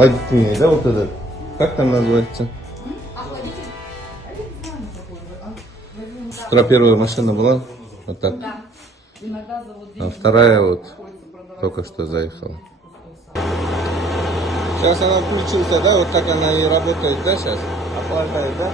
охладительнее, да, вот этот? Как там называется? Охладитель? А я не знаю, какой. Вчера первая машина была, вот так. Да. Иногда завод А вторая вот только что заехала. Сейчас она включился, да? Вот так она и работает, да, сейчас? Охлаждает, да?